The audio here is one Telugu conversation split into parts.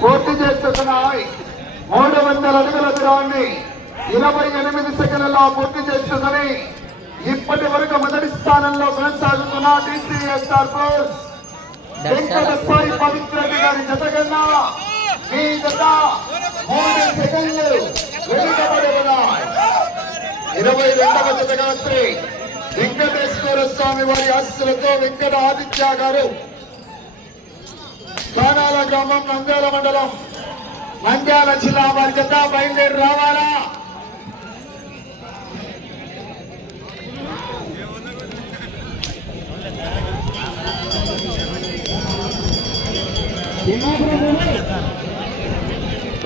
పూర్తి చేస్తున్నాయి. మూడు వందల అడుగుల దూరాన్ని ఇరవై ఎనిమిది సెకండ్లలో పూర్తి చేస్తుందని ఇప్పటి వరకు మొదటి స్థానంలో కొనసాగుతున్న డిసిఎస్ఆర్ ఫోర్స్ వెంకటస్వామి పవిత్ర గారి జత కన్నా మీ జత మూడు సెకండ్లు వెనుకబడి ఉన్నాయి ఇరవై రెండవ జతగా శ్రీ వెంకటేశ్వర స్వామి వారి ఆశీస్సులతో వెంకట ఆదిత్య గారు కానాల గ్రామం నంద్యాల మండలం. నంద్యాల జిల్లా వారి జత బయలుదేరి రావాలా?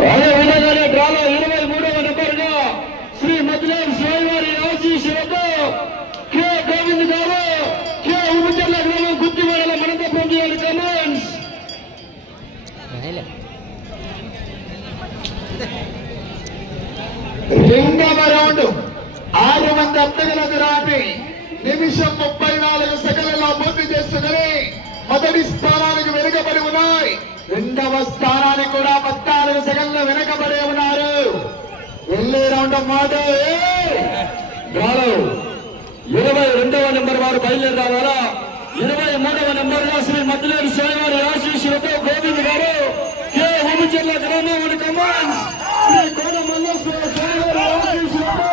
అదే విధంగానే డ్రాలో ఇరవై మూడవ నెంబర్గా శ్రీ మద్లేం స్వామివారి ఆశీస్సులతో కె గోవింద్ గారు కె ఉమ్మచర్ల గ్రామం గుత్తివాడల మనంతపురం జిల్లా కమాండ్స్ రెండవ రౌండ్ ఆరు మంది అత్తగల దూరాన్ని నిమిషం ముప్పై నాలుగు సెకండ్లలో పూర్తి చేస్తుందని మొదటి స్థానానికి వెనుకబడి ఉన్నాయి రెండవ స్థానానికి కూడా పద్నాలుగు సెకండ్లు వెనుకబడి ఉన్నారు ఉండ మాట ఇరవై రెండవ నెంబర్ వారు బయలుదేరి రావాలా? ఇరవై మూడవ నెంబర్లో శ్రీ మధ్యలేరు శ్రీవారి ఆశీస్సులతో గోవింద్ గారు కే ఉమ్మచర్ల గ్రామం శ్రీ కోన మల్లేశ్వర ఆశీస్సులతో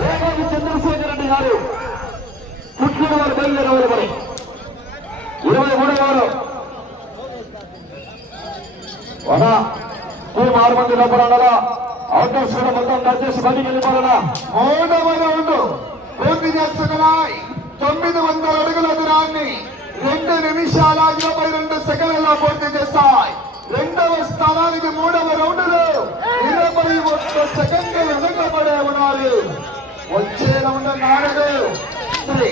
వేగాది చంద్రశేఖర రెడ్డి గారు పుట్టిన వారు బయలుదేరవాలి మరి. ఇరవై మూడవ వారు. వనా ఆరు మంది లోపల ఉండాలా? అవకాశం కూడా మొత్తం టచ్ చేసి బయటికి వెళ్ళిపోవాలా మూడవ రౌండ్ పూర్తి చేస్తున్నాయి తొమ్మిది వందల అడుగుల దూరాన్ని రెండు నిమిషాల ఇరవై రెండు సెకండ్లలో పూర్తి చేస్తాయి రెండవ స్థానానికి మూడవ రౌండ్లో ఇరవై ఒక్క సెకండ్లు వెనుకబడే ఉన్నారు వచ్చే రౌండ్ నాలుగు సరే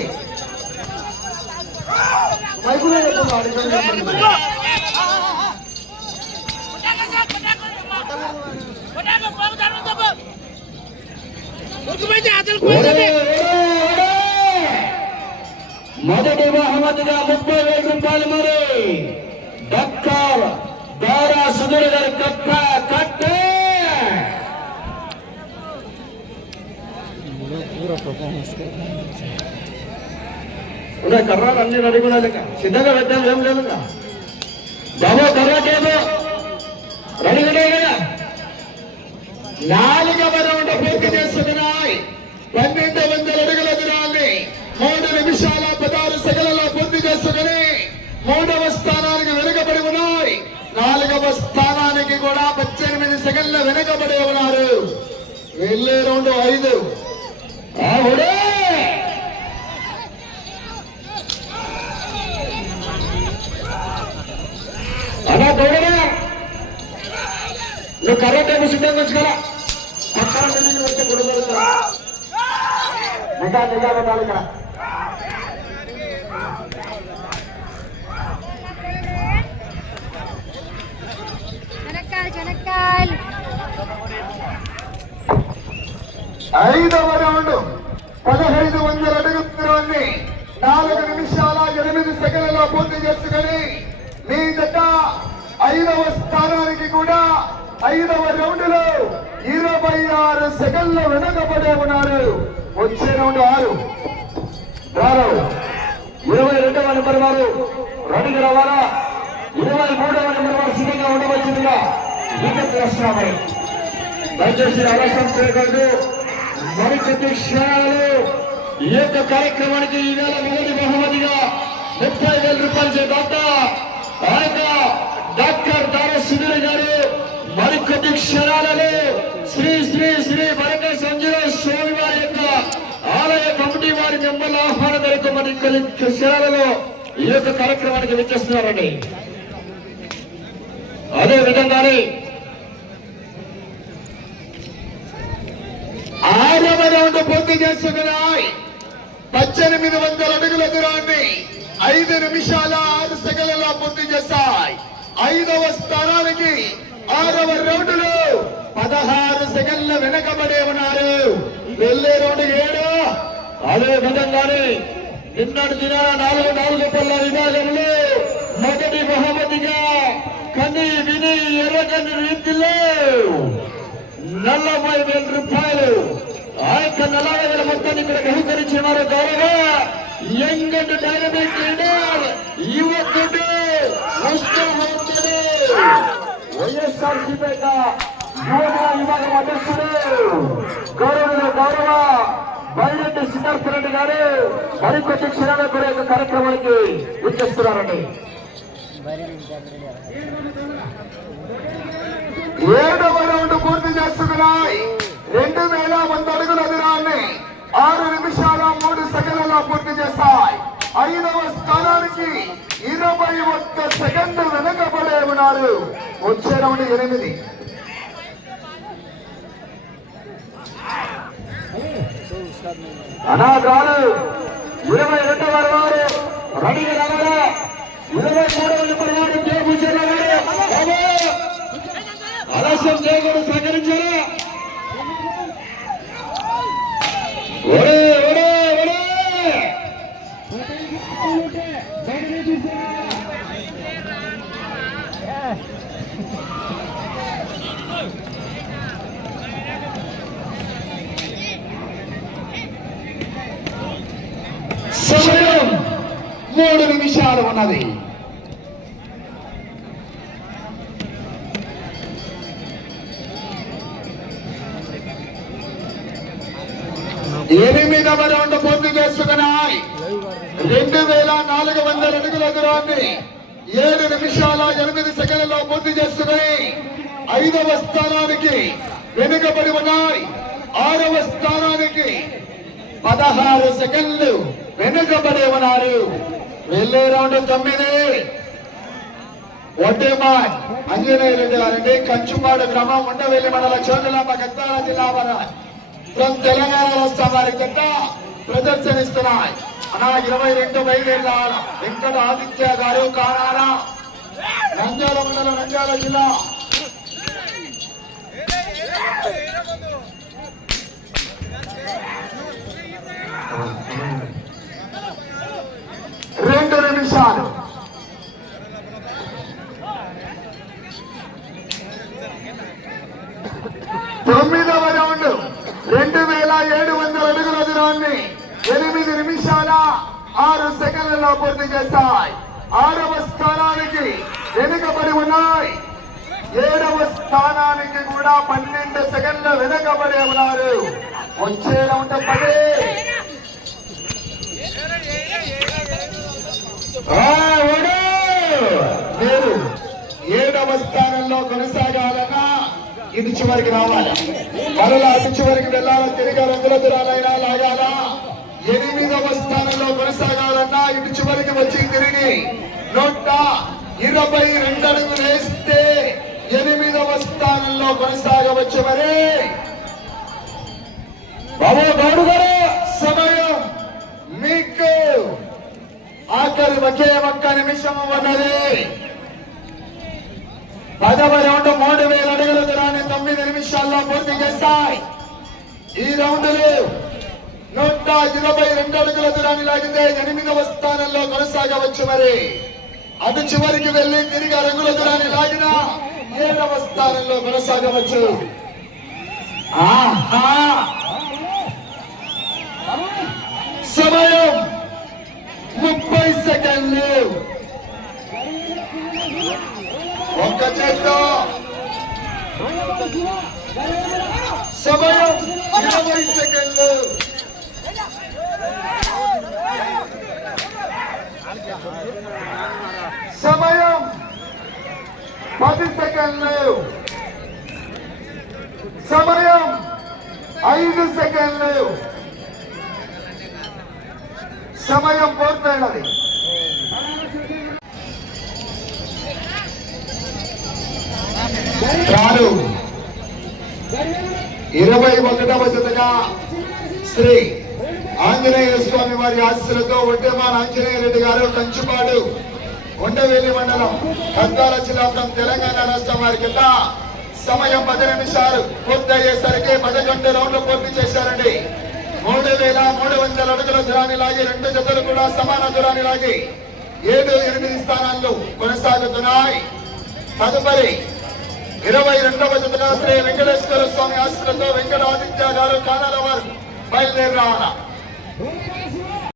మైకులో ఎక్కువ మొదటి బహుమతిగా ముప్పై వేల రూపాయలు మరి. డక్కార్ దారా సుధీర్ గారి కక్క కట్ట కర్రాలు అన్ని రెడీగా సిద్ధంగా పెట్టాం ఏం లేదుగా బాబా కర్రాకేమో రెడీగా నాలుగవ రౌండ్ పూర్తి చేస్తున్నా. పన్నెండు వందల అడుగుల దూరాన్ని మూడు నిమిషాల పదహారు సెకండ్లలో పూర్తి చేసుకుని మూడవ స్థానానికి వెనుకబడి ఉన్నాయి. నాలుగవ స్థానానికి కూడా పద్దెనిమిది సెకండ్ల వెనుకబడి ఉన్నారు. వెళ్ళే రౌండ్ ఐదు. ఆవిడే! అలా గౌడరా నువ్వు కర్ర టేబుల్ సిద్ధంగా వచ్చుకోరా నిజా పెట్టాలి ఇక్కడ చెనక్కాయలు చెనక్కాయలు ఐదవ రౌండ్. పదహైదు వందల అడుగుల దూరాన్ని నాలుగు నిమిషాల ఎనిమిది సెకండ్లలో పూర్తి చేసుకుని మీ జత ఐదవ స్థానానికి కూడా ఐదవ రౌండ్లో ఇరవై ఆరు సెకండ్లు వెనుకబడే ఉన్నారు. వచ్చే రౌండ్ ఆరు. వారు ఇరవై రెండవ నెంబర్ వారు రెడీగా రావాలా? ఇరవై మూడవ నెంబర్ వారు సిద్ధంగా ఉండవచ్చిందిగా వికెట్ వేస్తున్నామని దయచేసి అవసరం చేయకూడదు మరికొద్ది క్షణాలు. ఈ యొక్క కార్యక్రమానికి ఈవేళ మొదటి బహుమతిగా ముప్పై వేల రూపాయలు చేత ఆ యొక్క డాక్టర్ దారా సుధీర్ గారు మరికొద్ది క్షణాలలో శ్రీ శ్రీ శ్రీ వరక సంజయ స్వామి వారి యొక్క ఆలయ కమిటీ వారి మెంబర్ల ఆహ్వానం మేరకు ఈ యొక్క కార్యక్రమానికి విచ్చేస్తున్నారండి. అదే విధంగానే ఆరవ రౌండ్ పూర్తి చేసుకున్నాయి పద్దెనిమిది వందల అడుగుల దూరాన్ని ఐదు నిమిషాల ఆరు సెకండ్లలో పూర్తి చేశాయి. ఐదవ స్థానానికి ఆరవ రౌండ్లో పదహారు సెకండ్ల వెనకబడే ఉన్నారు. వెళ్ళే రౌండ్ ఏడు. అదే విధంగానే నిన్నటి దినాన నాలుగు నాలుగు పళ్ళ విభాగంలో మొదటి బహుమతిగా కని విని ఎర్రగ రీతిలో నలభై వేల రూపాయలు. ఆ యొక్క నలభై వేల మొత్తాన్ని ఇక్కడ బహుకరించినారు గౌరవ యంగ్ అండ్ డైనమిక్ లీడర్ యువకుడు ఉష్ణవంతుడు వైఎస్ఆర్ సిపేట యువజన విభాగం అధ్యక్షుడు. గౌరవ గౌరవ బైరెడ్డి సిద్ధార్థ రెడ్డి గారు మరికొద్ది క్షణాల కూడా యొక్క కార్యక్రమానికి విచ్చేస్తున్నారండి. ఏడవ రౌండ్ పూర్తి చేస్తున్నాయి రెండు వేల వంద అడుగుల దూరాన్ని ఆరు నిమిషాల మూడు సెకండ్లలో పూర్తి చేస్తాయి. ఐదవ స్థానానికి ఇరవై ఒక్క సెకండ్లు వెనకబడే ఉన్నారు. వచ్చే రౌండ్ ఎనిమిది. అనాథాలు ఇరవై రెండవ వారు రెడీగా రావాలా ఇరవై మూడవ నెంబర్ వారు జయభూషణ గారు బాబు! ఆలస్యం మూడు నిమిషాలు ఉన్నది. ఎనిమిదవ రౌండ్ పూర్తి చేసుకున్నాయి. రెండు వేల నాలుగు వందల అడుగుల దూరాన్ని ఏడు నిమిషాల ఎనిమిది సెకండ్లలో పూర్తి చేసుకుని ఐదవ స్థానానికి వెనుకబడి ఉన్నాయి. ఆరవ స్థానానికి పదహారు సెకండ్లు వెనుకబడి ఉన్నారు. వెళ్ళే రౌండ్ తొమ్మిది ఒడ్డేమాన్ అంజనేయ రెడ్డి గారండి కంచుపాడు గ్రామం ఉండవెల్లి మండల చోటులాంబ గద్దాల జిల్లా ఫ్రమ్ తెలంగాణ రాష్ట్రం వారి చెత్త ప్రదర్శనిస్తున్నాయి అలా ఇరవై రెండు బయలుదేరిన వెంకట ఆదిత్య గారు కానారా నంద్యాల మండలం నంద్యాల జిల్లా రెండు నిమిషాలు తొమ్మిదవ రౌండ్ రెండు వేల ఏడు వందల అడుగుల ఎనిమిది నిమిషాల ఆరు సెకండ్లలో పూర్తి చేస్తాయి. ఆరవ స్థానానికి వెనుకబడి ఉన్నాయి. ఏడవ స్థానానికి కూడా పన్నెండు సెకండ్ల వెనుకబడి ఉన్నారు. వచ్చే రౌండ్ పది. ఆ, ఏడవ స్థానంలో కొనసాగాలన్నా ఇటు చివరికి రావాలి. మరలా అటు చివరికి వెళ్ళాలా. తిరిగి రంగుల దూరాలైనా లాగాలా? ఎనిమిదవ స్థానంలో కొనసాగాలన్నా ఇటు చివరికి వచ్చి తిరిగి నూట ఇరవై రెండు అడుగులు వేస్తే ఎనిమిదవ స్థానంలో కొనసాగవచ్చు మరి. బాబు గౌడు గారు సమయం మీకు. ఆఖరి ఒకే ఒక్క నిమిషం ఉన్నది. పదవ రౌండ్ మూడు వేల అడుగుల దూరాన్ని తొమ్మిది నిమిషాల్లో పూర్తి చేస్తాయి ఈ రౌండ్లు నూట ఇరవై రెండు అడుగుల దూరాన్ని లాగితే ఎనిమిదవ స్థానంలో కొనసాగవచ్చు మరి. అటు చివరికి వెళ్ళి తిరిగి ఆ రంగుల దూరాన్ని లాగిన ఏడవ స్థానంలో కొనసాగవచ్చు. సమయం ముప్పై సెకండ్లు. ఒక్క చేత్తో సమయం ఇరవై సెకండ్లు. సమయం పది సెకండ్లు. సమయం ఐదు సెకండ్లు. సమయం పూర్తయినది. రాను ఇరవై ఒకటవ జతగా శ్రీ ఆంజనేయ స్వామి వారి ఆశీస్సులతో ఒడ్డెమాన్ ఆంజనేయ రెడ్డి గారు కంచుపాడు ఉండవేలి మండలం కందాల జిల్లా తెలంగాణ రాష్ట్రం వారి కింద సమయం పది నిమిషాలు పూర్తయ్యేసరికి పదకొండు రౌండ్లు పూర్తి చేశారండి. మూడు వేల మూడు వందల అడుగుల దూరాన్ని లాగి రెండు జతలు కూడా సమాన దూరాన్ని లాగి ఏడు ఎనిమిది స్థానాల్లో కొనసాగుతున్నాయి. తదుపరి ఇరవై రెండవ జతగా శ్రీ వెంకటేశ్వర స్వామి ఆశ్రతో వెంకటాదిత్య గారు కానాల వారు బయలుదేరి రావాలా